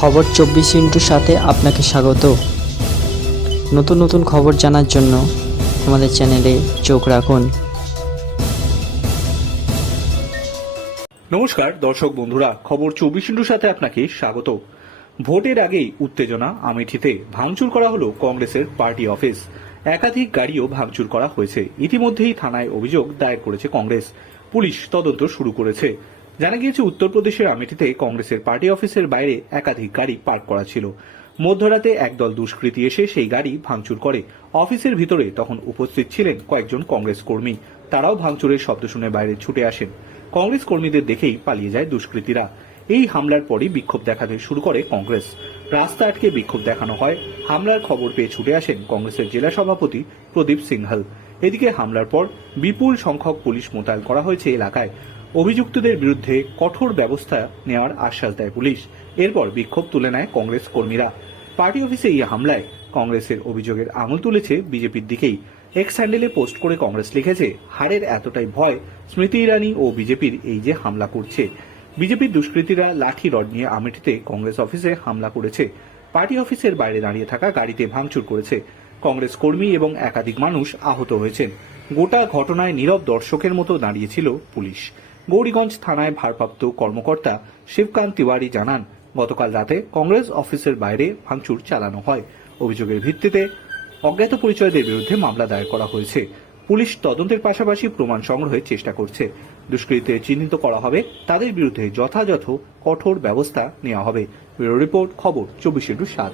খবর চব্বিশ ইন্টুর সাথে আপনাকে স্বাগত। নতুন নতুন খবর জানার জন্য আমাদের চ্যানেলে চোখ রাখুন। নমস্কার, দর্শক বন্ধুরা, খবর চব্বিশ ইন্টুর সাথে আপনাকে স্বাগত। ভোটের আগেই উত্তেজনা আমেঠিতে ভাঙচুর করা হলো কংগ্রেসের পার্টি অফিস। একাধিক গাড়িও ভাঙচুর করা হয়েছে। ইতিমধ্যেই থানায় অভিযোগ দায়ের করেছে কংগ্রেস। পুলিশ তদন্ত শুরু করেছে। জানা গিয়েছে, উত্তরপ্রদেশের আমেঠিতে কংগ্রেসের পার্টি অফিসের বাইরে একাধিক গাড়ি পার্ক করা ছিল। মধ্যরাতে একদল দুষ্কৃতী এসে সেই গাড়ি ভাঙচুর করে। অফিসের ভিতরে তখন উপস্থিত ছিলেন কয়েকজন কংগ্রেস কর্মী। তারাও ভাঙচুরের শব্দ শুনে বাইরে ছুটে আসেন। কংগ্রেস কর্মীদের দেখেই পালিয়ে যায় দুষ্কৃতীরা। এই হামলার পরই বিক্ষোভ দেখাতে শুরু করে কংগ্রেস। রাস্তা আটকে বিক্ষোভ দেখানো হয়। হামলার খবর পেয়ে ছুটে আসেন কংগ্রেসের জেলা সভাপতি প্রদীপ সিংহাল। এদিকে হামলার পর বিপুল সংখ্যক পুলিশ মোতায়েন করা হয়েছে এলাকায়। অভিযুক্তদের বিরুদ্ধে কঠোর ব্যবস্থা নেওয়ার আশ্বাস দেয় পুলিশ। এরপর বিক্ষোভ তুলে নেয় কংগ্রেস কর্মীরা। পার্টি অফিসে এই হামলায় কংগ্রেসের অভিযোগের আঙুল তুলেছে বিজেপির দিকেই। এক্স হ্যান্ডেলে পোস্ট করে কংগ্রেস লিখেছে, হারের এতটাই ভয় স্মৃতি ইরানি ও বিজেপির এই যে হামলা করছে। বিজেপির দুষ্কৃতীরা লাঠি, রড নিয়ে আমেঠিতে কংগ্রেস অফিসে হামলা করেছে। পার্টি অফিসের বাইরে দাঁড়িয়ে থাকা গাড়িতে ভাঙচুর করেছে। কংগ্রেস কর্মী এবং একাধিক মানুষ আহত হয়েছেন। গোটা ঘটনায় নীরব দর্শকের মতো দাঁড়িয়েছিল পুলিশ। গৌরীগঞ্জ থানায় ভারপ্রাপ্ত কর্মকর্তা শিবকান্ত তিওয়ারি জানান, গতকাল রাতে কংগ্রেস অফিসের বাইরে ভাঙচুর চালানো হয়। অভিযোগের ভিত্তিতে অজ্ঞাত পরিচয়দের বিরুদ্ধে মামলা দায়ের করা হয়েছে। পুলিশ তদন্তের পাশাপাশি প্রমাণ সংগ্রহের চেষ্টা করছে। দুষ্কৃতীদের চিহ্নিত করা হবে, তাদের বিরুদ্ধে যথাযথ কঠোর ব্যবস্থা নেওয়া হবে। ব্যুরো রিপোর্ট, খবর, চব্বিশ ইন্টু সাত।